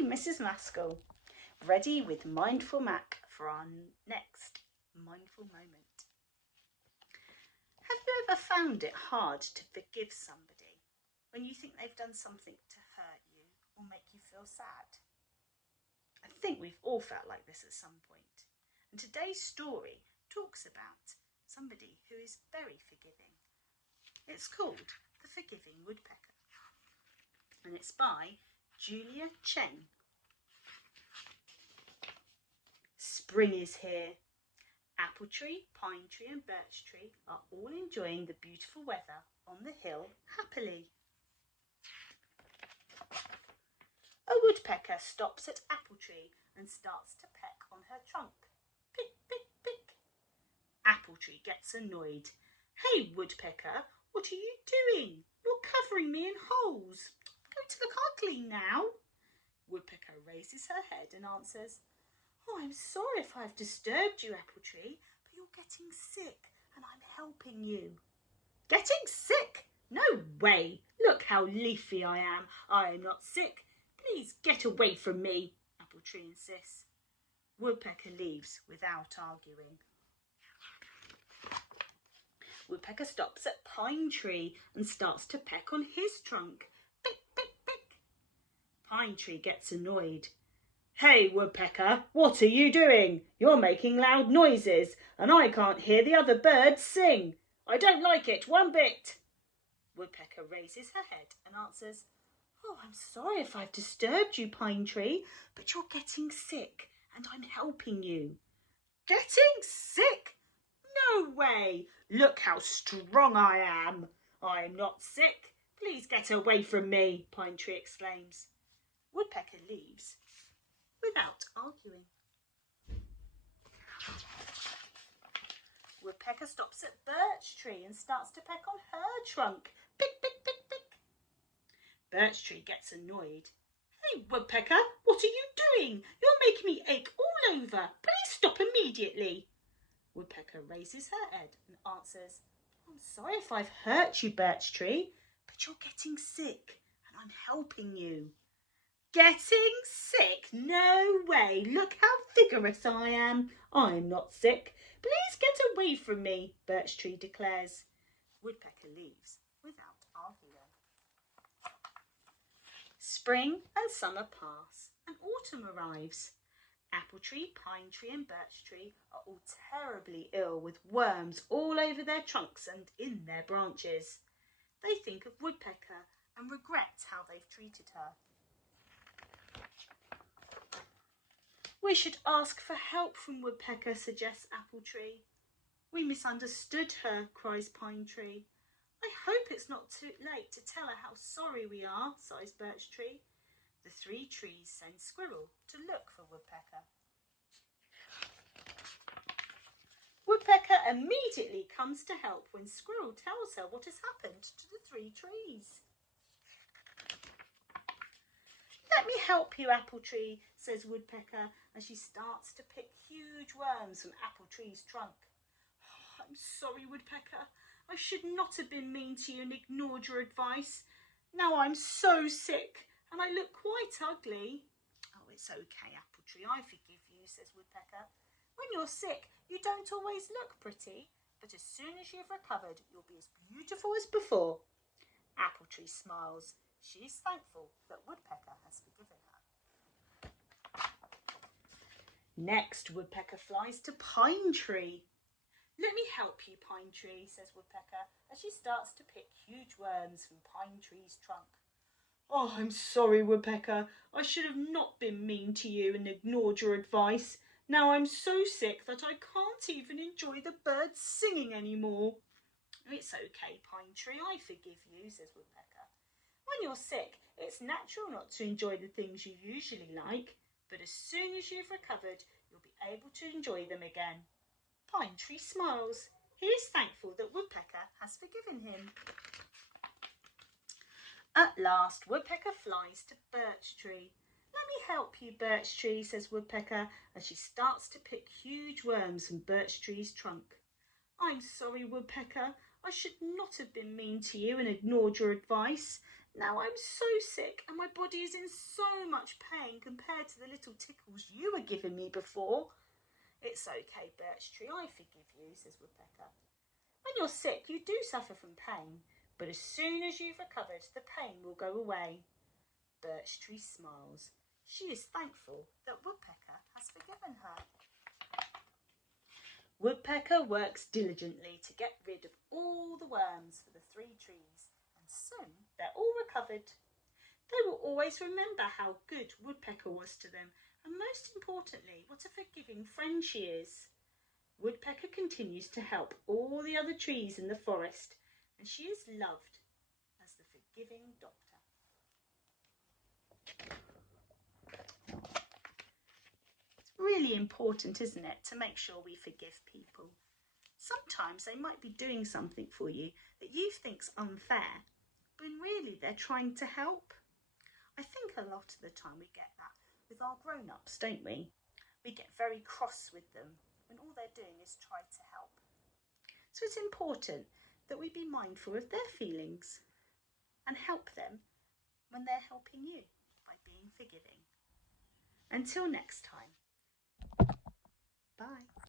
me, Mrs. Maskell, ready with Mindful Mac for our next mindful moment. Have you ever found it hard to forgive somebody when you think they've done something to hurt you or make you feel sad? I think we've all felt like this at some point. And today's story talks about somebody who is very forgiving. It's called The Forgiving Woodpecker, and it's by Julia Zheng. Spring is here. Apple tree, pine tree and birch tree are all enjoying the beautiful weather on the hill happily. A woodpecker stops at apple tree and starts to peck on her trunk. Pick, pick, pick. Apple tree gets annoyed. Hey, woodpecker, what are you doing? You're covering me in holes. Go to the car clean now. Woodpecker raises her head and answers, Oh, I'm sorry if I've disturbed you, Apple Tree, but you're getting sick and I'm helping you. Getting sick? No way. Look how leafy I am. I am not sick. Please get away from me, Apple Tree insists. Woodpecker leaves without arguing. Woodpecker stops at Pine Tree and starts to peck on his trunk. Pick, pick, pick. Pine Tree gets annoyed. Hey, Woodpecker, what are you doing? You're making loud noises and I can't hear the other birds sing. I don't like it one bit. Woodpecker raises her head and answers, Oh, I'm sorry if I've disturbed you, Pine Tree, but you're getting sick and I'm helping you. Getting sick? No way! Look how strong I am. I'm not sick. Please get away from me, Pine Tree exclaims. Woodpecker leaves without arguing. Woodpecker stops at Birch Tree and starts to peck on her trunk. Pick, pick, pick, pick. Birch Tree gets annoyed. Hey, Woodpecker, what are you doing? You're making me ache all over. Please stop immediately. Woodpecker raises her head and answers, I'm sorry if I've hurt you, Birch Tree, but you're getting sick and I'm helping you. Getting sick? No way. Look how vigorous I am. I'm not sick. Please get away from me, Birch Tree declares. Woodpecker leaves without arguing. Spring and summer pass and autumn arrives. Apple Tree, Pine Tree and Birch Tree are all terribly ill with worms all over their trunks and in their branches. They think of Woodpecker and regret how they've treated her. We should ask for help from Woodpecker, suggests Apple Tree. We misunderstood her, cries Pine Tree. I hope it's not too late to tell her how sorry we are, sighs Birch Tree. The three trees send Squirrel to look for Woodpecker. Woodpecker immediately comes to help when Squirrel tells her what has happened to the three trees. Let me help you, Apple Tree, says Woodpecker as she starts to pick huge worms from Apple Tree's trunk. Oh, I'm sorry, Woodpecker. I should not have been mean to you and ignored your advice. Now I'm so sick and I look quite ugly. Oh, it's okay, Apple Tree, I forgive you, says Woodpecker. When you're sick, you don't always look pretty, but as soon as you've recovered, you'll be as beautiful as before. Apple Tree smiles. She's thankful that Woodpecker has forgiven her. Next, Woodpecker flies to Pine Tree. Let me help you, Pine Tree, says Woodpecker as she starts to pick huge worms from Pine Tree's trunk. Oh, I'm sorry, Woodpecker. I should have not been mean to you and ignored your advice. Now I'm so sick that I can't even enjoy the birds singing anymore. It's okay, Pine Tree, I forgive you, says Woodpecker. When you're sick, it's natural not to enjoy the things you usually like, but as soon as you've recovered, you'll be able to enjoy them again. Pine Tree smiles. He is thankful that Woodpecker has forgiven him. At last, Woodpecker flies to Birch Tree. Let me help you, Birch Tree, says Woodpecker as she starts to pick huge worms from Birch Tree's trunk. I'm sorry, Woodpecker. I should not have been mean to you and ignored your advice. Now I'm so sick and my body is in so much pain compared to the little tickles you were giving me before. It's okay, Birch Tree, I forgive you, says Woodpecker. When you're sick, you do suffer from pain, but as soon as you've recovered, the pain will go away. Birch Tree smiles. She is thankful that Woodpecker has forgiven her. Woodpecker works diligently to get rid of all the worms for the 3 trees, and soon they're all recovered. They will always remember how good Woodpecker was to them, and most importantly, what a forgiving friend she is. Woodpecker continues to help all the other trees in the forest, and she is loved as the forgiving doctor. It's really important, isn't it, to make sure we forgive people. Sometimes they might be doing something for you that you think's unfair, when really they're trying to help. I think a lot of the time we get that with our grown-ups, don't we? We get very cross with them when all they're doing is try to help. So it's important that we be mindful of their feelings and help them when they're helping you by being forgiving. Until next time, bye.